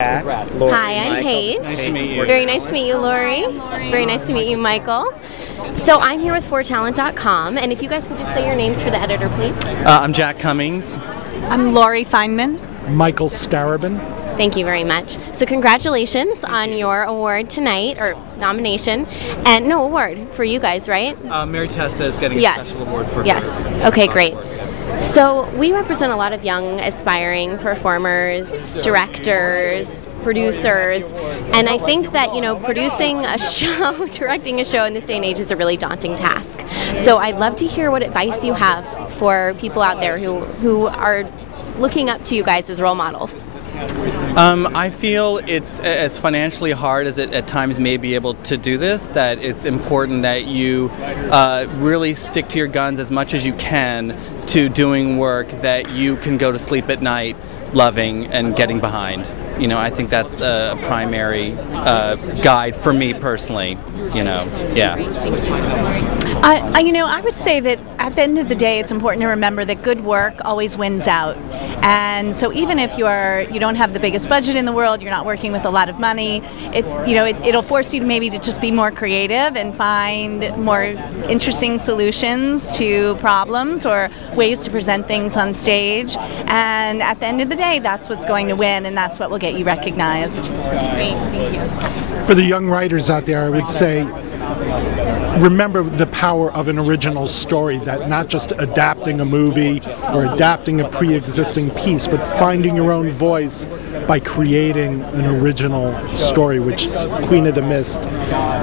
Lori, Hi, I'm Paige. Nice to meet you. Very nice to meet you, Lori. Very nice to meet you, Michael. So I'm here with fortalent.com, and if you guys could just say your names for the editor, please. I'm Jack Cummings. I'm Lori Fineman. Michael Starabin. Thank you very much. So congratulations on your award tonight, or nomination, and no award for you guys, right? Mary Testa is getting a special award for Yes. her. Okay, great. So we represent a lot of young, aspiring performers, directors, producers, and I think that, producing a show, directing a show in this day and age is a really daunting task. So I'd love to hear what advice you have for people out there who are looking up to you guys as role models. I feel it's as financially hard as it at times may be able to do this, that it's important that you really stick to your guns as much as you can to doing work that you can go to sleep at night loving and getting behind. I think that's a primary guide for me personally, yeah. I would say that at the end of the day, it's important to remember that good work always wins out. And so even if you don't have the biggest budget in the world, you're not working with a lot of money, it'll force you to maybe to just be more creative and find more interesting solutions to problems or ways to present things on stage. And at the end of the day, that's what's going to win, and that's what will get you recognized. Great, thank you. For the young writers out there, I would say, remember the power of an original story, that not just adapting a movie or adapting a pre-existing piece, but finding your own voice by creating an original story, which is Queen of the Mist,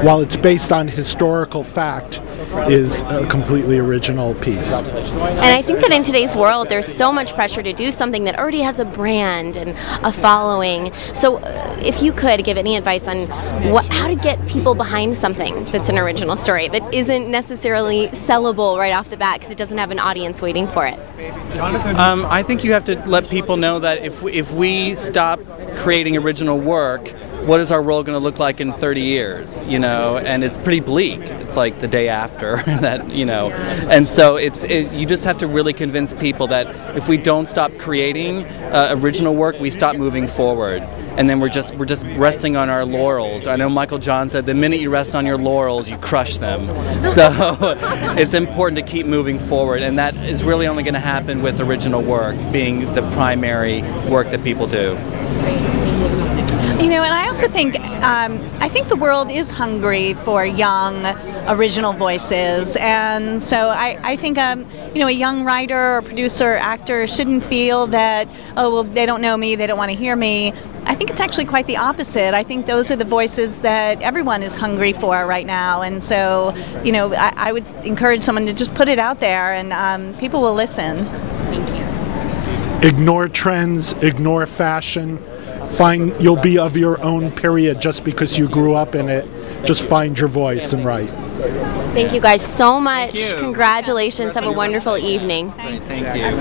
while it's based on historical fact, is a completely original piece. And I think that in today's world, there's so much pressure to do something that already has a brand and a following. So if you could give any advice on how to get people behind something that's an original story, that isn't necessarily sellable right off the bat because it doesn't have an audience waiting for it. I think you have to let people know that if we stop creating original work, what is our world going to look like in 30 years, and it's pretty bleak. It's like the day after that, and so you just have to really convince people that if we don't stop creating original work, we stop moving forward, and then we're just resting on our laurels. I know Michael John said, the minute you rest on your laurels, you crush them. So it's important to keep moving forward, and that is really only going to happen with original work being the primary work that people do. And I also think, I think the world is hungry for young, original voices, and so I think, a young writer or producer or actor shouldn't feel that, oh, well, they don't know me, they don't want to hear me. I think it's actually quite the opposite. I think those are the voices that everyone is hungry for right now, and so, I would encourage someone to just put it out there, and people will listen. Thank you. Ignore trends, ignore fashion. You'll be of your own period just because you grew up in it. Just find your voice and write. Thank you guys so much. Thank you. Congratulations. Have a wonderful evening. Thank you.